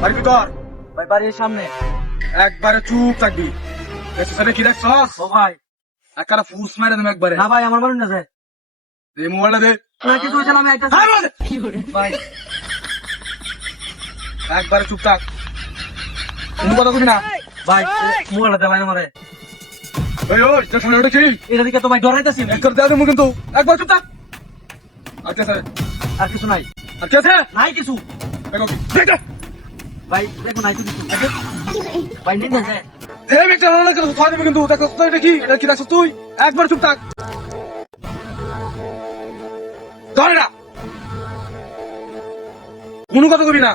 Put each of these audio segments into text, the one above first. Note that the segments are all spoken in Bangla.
বাড়ি ভিতর ভাই বাড়ির সামনে। একবারে চুপ থাকবি। পেছনে কি দেখছস? ও ভাই একবারে ফুস মারে দেবো একবারে। না ভাই আমার মানুষ না যায় এই মোবাইলটা দে। না কিছু হয়েছে না আমি একটা হ্যাঁ, বল। ভাই একবারে চুপ থাক, কোনো কথা কবি না। ভাই মোবাইলটা দেবাই আমারে ওই ওই তোর সামনে ওটা কি? এটা দিকে তো ভাই ডরাইতেছি একবার দেওয়া দেবো কিন্তু, একবার চুপ থাক। আচ্ছা স্যার, আর কিছু নাই আচ্ছা আছে নাই কিছু দেখো কি দেখো ভাই দেখো নাই তো কিছু ভাই নিন না যায় এই মেয়েটা রান্না করে খাওয়া দেবে কিন্তু, দেখো তো এটা কি, এটা কি দেখছো তুই? একবার চুপ থাক, ধরে না, কোনো কথা কবি না।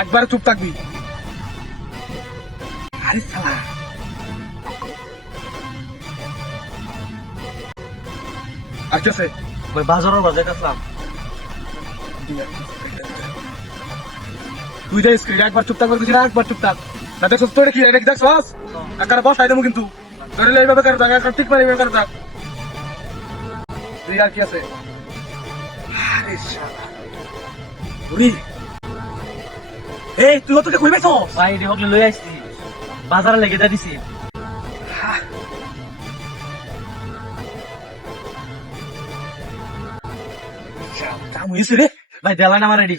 একবারে চুপ থাকবি। আরে শালা, আর কি আছে? ভাই বাজারের বাজে কাছলাম তুই দেখ স্ক্রিন, একবার চুপ থাক বলছিস না, একবার চুপ থাক। না দেখছো তো এটা কি, এটা কি দেখছস? একবারে বসাই দেবো কিন্তু, ধরে এইভাবে করে থাক, একবার ঠিক মারি এইভাবে করে থাক। তুই আর কি আছে? আরে শালা, উরি এই তুই অতটা কই পাইছ? ভাই এটি হকলে লই আসছি বাজারে লেগে যা দিছি কাম হয়েছে রে। ভাই দেলাই না আমার রেডি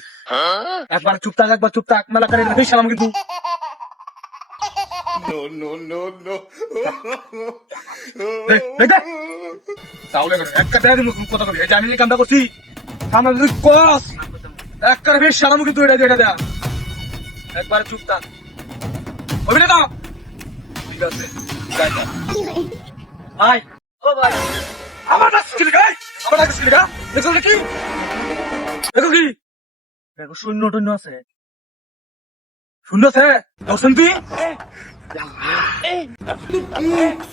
একবার চুপ থাক, একবার চুপ থাক, মেলা করে দেখে সালাম কিন্তু। দেখ দেখ তাহলে একটা দেয়া দিন কথা কবি, এই যে আমি এই কামটা করছি সামনে যদি কস একবার বেশ সালাম কিন্তু, এটা এটা দেয়া। একবার চুপ থাক, হবি না তো? ঠিক আছে যাই যা। ভাই ও ভাই আমার কাছে ছিল গাই, আমার কাছে ছিল গা, দেখো কি, দেখো কি দেখো শূন্য টন্য আছে শুনলো সে দর্শন তুই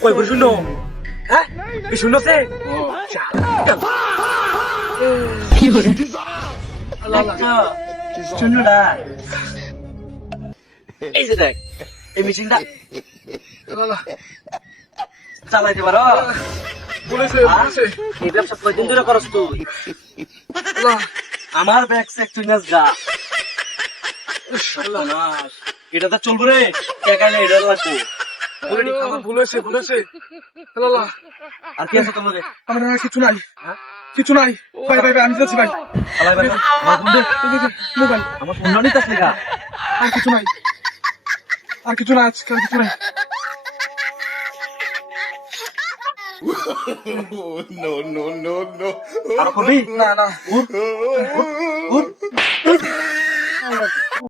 ওই বল শুনো, হ্যাঁ এই শুনলো সে শূন্যটা এই যে দেখ এই মেশিনটা চালাইতে পারো বলেছে বলেছে এই ব্যবসা কয়দিন ধরে করস তুই আমার ব্যাগ সেক তুই নাচ গা এটা তো চলবো রে টাকাইলে এটা লাগবো বলেছে বলেছে আর কি আছে তোমাদের আমার আর কিছু নাই, কিছু নাই ভাই ভাই ভাই, আমি যাচ্ছি ভাই। চালাই ভাই আমার ফোন দে মোবাইল আমার ফোন নিতে আসলে গা আর কিছু নাই, আর কিছু নাই, আজকে আর কিছু নাই। আর করবি না না উঠ